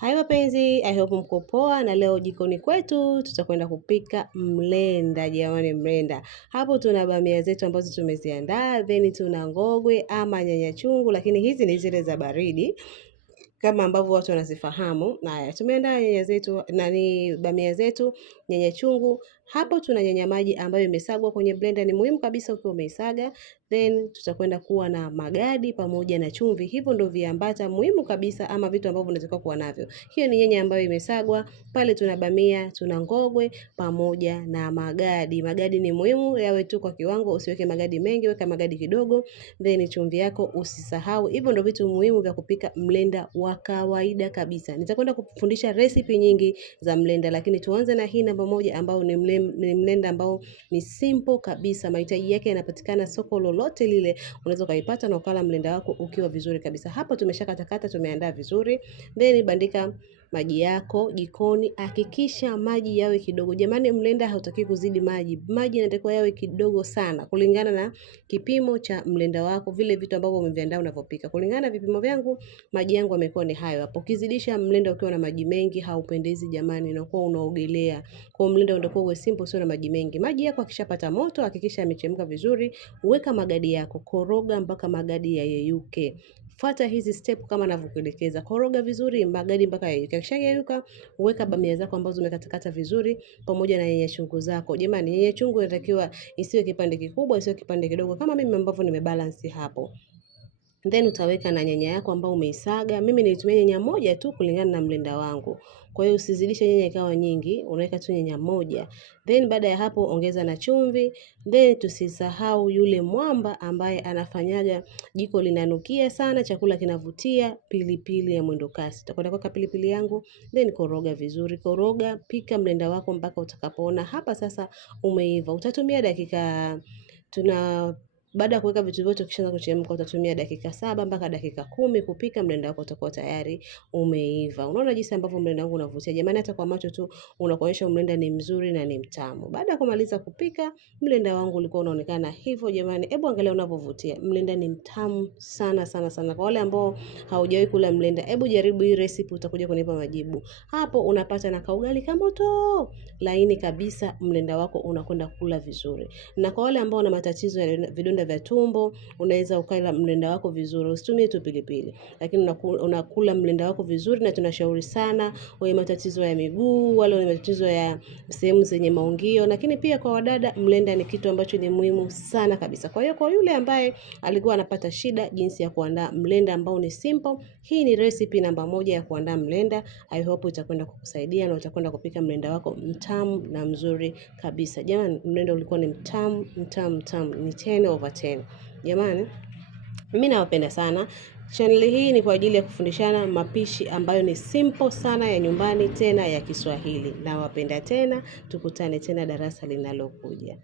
Hai wapenzi, I hope mko poa na leo jikoni kwetu tutakwenda kupika mlenda, jamani mlenda. Hapo tuna bamia zetu ambazo tumeziandaa, then tuna ngogwe ama nyanya chungu, lakini hizi ni zile za baridi kama ambavyo watu wanazifahamu. Haya, tumeandaa nyanya zetu bamia zetu, nyanya chungu. Hapo tuna nyanya maji ambayo imesagwa kwenye blender, ni muhimu kabisa ukiwa umeisaga. Then tutakwenda kuwa na magadi pamoja na chumvi. Hivyo ndio viambata muhimu kabisa ama vitu ambavyo unatakiwa kuwa navyo. Hiyo ni nyanya ambayo imesagwa, pale tuna bamia, tuna ngogwe pamoja na magadi. Magadi ni muhimu yawe tu kwa kiwango, usiweke magadi mengi, weka magadi kidogo. Then chumvi yako usisahau. Hivyo ndio vitu muhimu vya kupika mlenda wa kawaida kabisa. Nitakwenda kufundisha recipe nyingi za mlenda, lakini tuanze na hii namba moja ambao ni mlenda ambao ni simple kabisa. Mahitaji yake yanapatikana soko lolote lile, unaweza kuipata na ukala mlenda wako ukiwa vizuri kabisa. Hapa tumeshakatakata, tumeandaa vizuri. Then bandika maji yako jikoni, hakikisha maji yawe kidogo. Jamani, mlenda hautaki kuzidi maji. Maji yanatakiwa yawe kidogo sana kulingana na kipimo cha mlenda wako, vile vitu ambavyo umeviandaa unavyopika. Kulingana na vipimo vyangu, maji yangu yamekuwa ni hayo hapo. Ukizidisha mlenda ukiwa na maji mengi haupendezi jamani, unakuwa unaogelea. Kwa mlenda unatakiwa uwe simple, sio na maji mengi. Maji yako akishapata moto, hakikisha yamechemka vizuri, weka magadi yako, koroga mpaka magadi yayeyuke. Fuata hizi step kama ninavyokuelekeza. Koroga vizuri magadi mpaka yayeyuke. Yakishayeyuka, weka bamia zako ambazo umekatakata vizuri pamoja na nyanya chungu zako. Jamani, nyanya chungu inatakiwa isiwe kipande kikubwa, isiwe kipande kidogo, kama mimi ambavyo nimebalance hapo. Then utaweka na nyanya yako ambao umeisaga. Mimi nilitumia nyanya moja tu kulingana na mlenda wangu. Kwa hiyo usizidishe nyanya ikawa nyingi, unaweka tu nyanya moja. Then baada ya hapo ongeza na chumvi. Then tusisahau yule mwamba ambaye anafanyaga jiko linanukia sana, chakula kinavutia, pilipili ya mwendo kasi. Nitakwenda kuweka pilipili yangu, then koroga vizuri. Koroga, pika mlenda wako mpaka utakapoona hapa sasa umeiva. Utatumia baada ya kuweka vitu vyote kisha kuchemka, utatumia dakika 7 mpaka dakika 10 kupika. Mlenda wako utakuwa tayari umeiva. Unaona jinsi ambavyo mlenda wangu unavutia jamani, hata kwa macho tu unakuonyesha mlenda ni mzuri na ni mtamu. Baada ya kumaliza kupika, mlenda wangu ulikuwa unaonekana hivyo jamani. Hebu angalia unavyovutia. Mlenda ni mtamu sana sana sana. Kwa wale ambao haujawahi kula mlenda, hebu jaribu hii recipe, utakuja kunipa majibu. Hapo unapata na kaugali kamoto laini kabisa, mlenda wako unakwenda kula vizuri. Na kwa wale ambao wana matatizo ya vidonda vya tumbo, unaweza ukala mlenda wako vizuri, usitumie tu pilipili, lakini unakula mlenda wako vizuri. Na tunashauri sana wenye matatizo ya miguu, wale wenye matatizo ya sehemu zenye maungio, lakini pia kwa wadada, mlenda ni kitu ambacho ni muhimu sana kabisa. Kwa hiyo kwa yule ambaye alikuwa anapata shida jinsi ya kuandaa mlenda ambao ni simple, hii ni recipe namba moja ya kuandaa mlenda. I hope itakwenda kukusaidia na utakwenda kupika mlenda wako mtamu na mzuri kabisa. Jamani, mlenda ulikuwa ni mtamu mtamu mtamu, ni 10/10. Jamani, mimi nawapenda sana. Channel hii ni kwa ajili ya kufundishana mapishi ambayo ni simple sana ya nyumbani, tena ya Kiswahili. Nawapenda tena, tukutane tena darasa linalokuja.